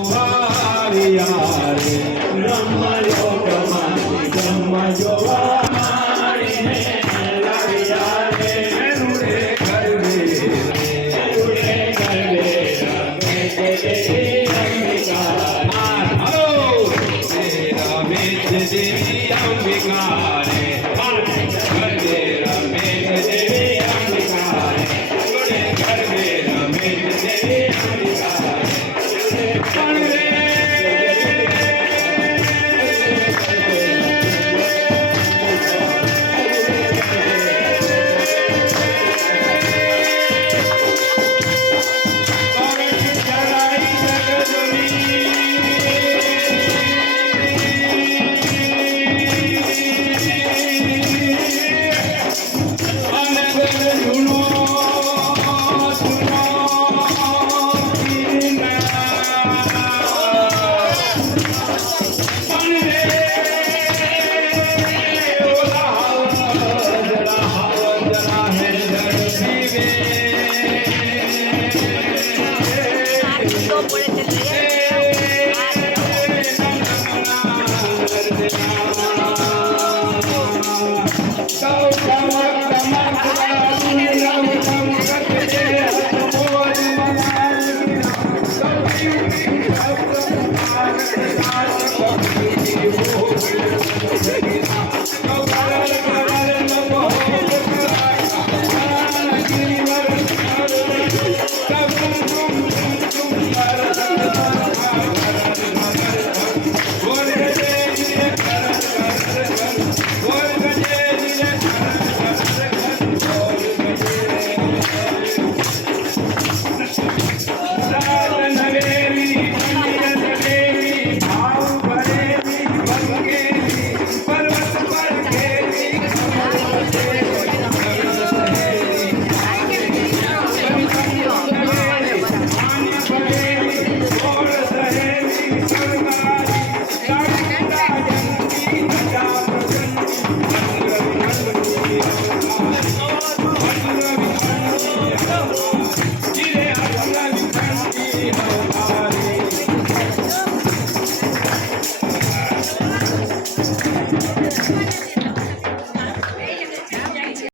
યારે બ્રહ્મ લોકમાંથી બ્રહ્મ જોવા મારીને લાવ્યા રે રૂડે ગરબે રૂડે ગરબે રમે છે દેવી અંબિકા હલો રમે છે દેવી અંબિકા રે ગરબે રમે છે દેવી અંબિકા રે રૂડે ગરબે રમે છે દેવી અંબિકા પણ રે